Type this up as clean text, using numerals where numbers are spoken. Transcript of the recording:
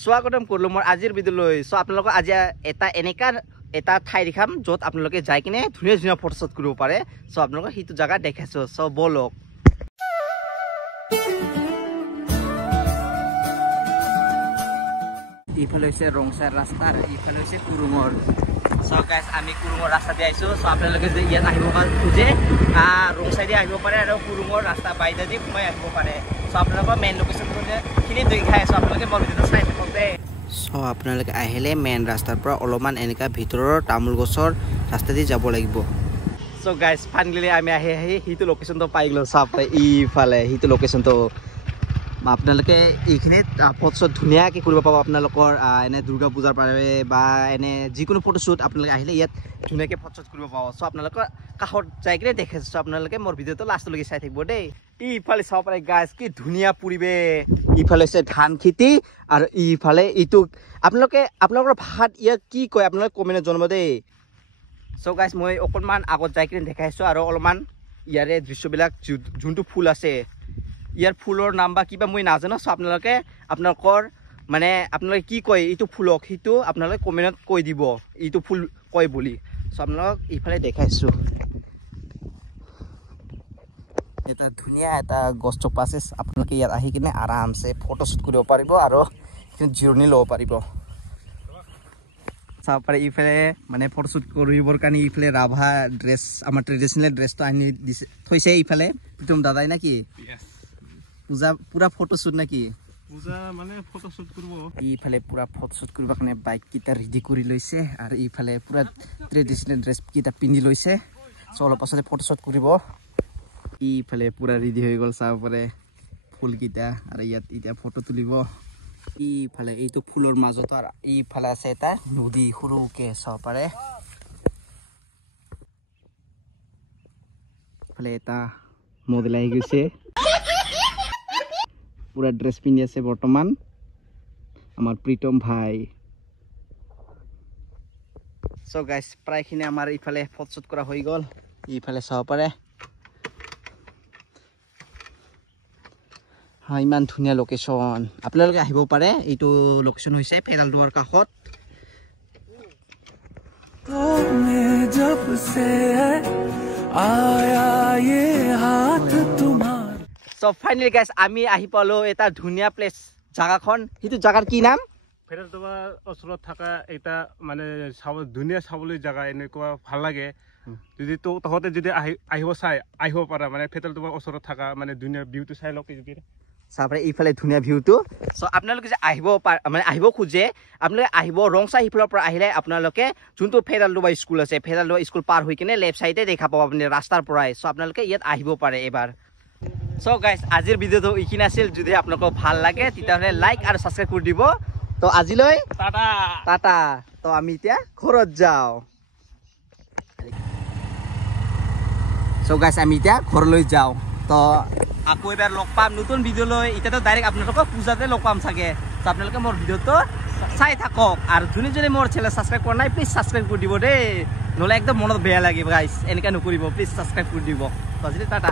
স্বাগতম কৰিলো মোৰ আজিৰ ভিডিঅ'লৈ সো আপোনালোকক আজি এটা ঠাই দেখাম য'ত আপোনালোকে যাই কিনে ধুনীয়া ধুনীয়া ফটো শ্বুট কৰিব পাৰে সো আপোনালোকক সেইটো জায়গা দেখাইছো সো বলক ইফালে হৈছে ৰংচাৰ ৰাস্তা আৰু ইফালে হৈছে কুৰুঙৰ সো গাইস আমি কুৰুঙৰ ৰাস্তা দি আইছো সো আপোনালোকে যে ইয়াত আহিব খুজে ৰংচাই দি আহিব পাৰে আৰু কুৰুঙৰ ৰাস্তা বাইদা দি মই আহিব পাৰে সো আপোনালোকৰ মেইন লোকেশনটো খিনি দেখাই আছো আপোনালোকে মোৰ ভিডিঅ'টো চাই থাকক দে সো আপোনালোকে আহিলে মেইন ৰাস্তাৰ পৰা অলপমান এনেকা ভিতৰৰ তামুল গছৰ ৰাস্তা দি যাব লাগিব সো গাইস ফাইনালি আমি আহি হিটো লোকেশনটো পাই গলো সাপ ইফালে হিটো লোকেশনটো আপোনালোকে এইখিনি ফটো ধুনীয়াকে কৰিব পাব আপোনালোকৰ এনে দুৰ্গা পূজাৰ পাৰে বা এনে যিকোনো ফটো শ্বুট আপোনালোকে আহিলে ইয়াত ধুনীয়াকে ফটো শ্বুট কৰিব পাব সো আপোনালোকৰ কাষত যাই কিনে দেখাইছো আপোনালোকে মোৰ ভিডিঅ'টো লাষ্টলৈকে চাই থাকিব দেই ইফালে চাব পাৰে গাইস কি ধুনীয়া পৰিবেশ ইফালে আছে ধান খেতি আৰু ইফালে ইটো আপোনালোকৰ ভাষাত ইয়াক কি কয় আপোনালোকে কমেন্টত জনাব দেই সো গাইস মই অকণমান আগত যাই কিনে দেখাইছো আৰু অলপমান ইয়াৰে দৃশ্যবিলাক যোনটো ফুল আছে ইয়াৰ ফুলৰ নাম বা কিবা মই নাজানো সো আপোনালোকৰ মানে আপোনালোকে কি কয় ইটো ফুলক হিটো আপোনালোকে কমেন্টত কৈ দিব ইটো ফুল কয় বুলি সো আপোনালোক ইফালে দেখাইছো এটা ধুনীয়া এটা গছ পাছে আপোনালোকে ইয়াত আহি কিনে আৰামছে ফটো শ্বুট কৰিব পাৰিব আৰু জিৰণি ল'ব পাৰিব চাব পাৰে ইফালে মানে ফটো শ্বুট কৰিবৰ কাৰণে ইফালে ৰাভা ড্ৰেছ আমাৰ ট্ৰেডিশনেল ড্ৰেছটো আনি দিছে থৈছে ইফালে প্ৰীতম দাদাই নাকি পূজা পুৰা ফটো শ্বুট নাকি পূজা মানে ফটো শ্বুট কৰিব ইফালে পুৰা ফটো শ্বুট কৰিব কাৰণে বাইক কিটা ৰেডি কৰি লৈছে আৰু ইফালে পুৰা ট্ৰেডিশনেল ড্ৰেছ কিটা পিন্ধি লৈছে সো অলপ পাছতে ফটো শ্বুট কৰিব ইফালে পুৰা ৰেডি হৈ গ'ল চাব পাৰে ফুল কিটা আৰু ইয়াত এতিয়া ফটো তুলিব ইফালে এইটো ফুলৰ মাজত আৰু ইফালে আছে এটা নদী সৰুকে চাব পাৰে ইফালে এটা মডেল আহি গৈছে পুৰা ড্ৰেছ পিন্ধি আছে বৰ্তমান আমাৰ প্ৰীতম ভাই সো গাইস প্ৰায়খিনি আমাৰ ইফালে ফটো শ্বুট কৰা হৈ গ'ল ইফালে চাব পাৰে ইমান ধুনীয়া লোকেশন আপোনালোকে আহিব পাৰে এইটো লোকেশন হৈছে ফেৰালডুৱাৰ কাষত সো ফাইনালি গাইস আমি আহি পালো এটা ধুনীয়া প্লেস জায়গাখন হিটো জায়গাৰ কি নাম ফেৰালডুৱাৰ ওচৰত থকা এটা মানে ধুনীয়া চাবলৈ জায়গা এনেকুৱা ভাল লাগে যদি তহঁতে যদি আহিব পাৰা মানে ফেৰালডুৱাৰ ওচৰত থকা মানে ধুনীয়া ভিউটো চাই লওক যদি চাপৰে ইফালে ধুনীয়া ভিউটো সো আপোনালোকে যে আহিব খুজে আপোনালোকে আহিব ৰংচা ইফালৰ পৰা আহিলে আপোনালোকে যোনটো ফেৰালডুৱাৰ স্কুল আছে ফেৰালডুৱাৰ স্কুল পাৰ হৈ কিনে লেফট সাইডে দেখা পাব আপুনি ৰাস্তাৰ পৰাই সো আপোনালোকে ইয়াত আহিব পাৰে এবাৰ সো গাইস আজিৰ ভিডিঅ'টো এইখিনি আছিল যদি আপোনালোকক ভাল লাগে তেতিয়াহ'লে লাইক আৰু সাবস্ক্ৰাইব কৰি দিব তো আজিলৈ টাটা তো আমি এতিয়া ঘৰত যাওঁ সো গাইস আমি এতিয়া ঘৰলৈ যাওঁ তো আকৌ এবাৰ লগ পাম নতুন ভিডিঅ' লৈ এতিয়াতো ডাইৰেক্ট আপোনালোকক পূজাতে লগ পাম চাগে তো আপোনালোকে মোৰ ভিডিঅ'টো চাই থাকক আৰু যোনে মোৰ চেনেল সাবস্ক্ৰাইব কৰা নাই প্লিজ সাবস্ক্ৰাইব কৰি দিব দেই নহ'লে একদম মনত বেয়া লাগিব গাইস এনেকা নকৰিব প্লিজ সাবস্ক্ৰাইব কৰি দিব তো আজি টাটা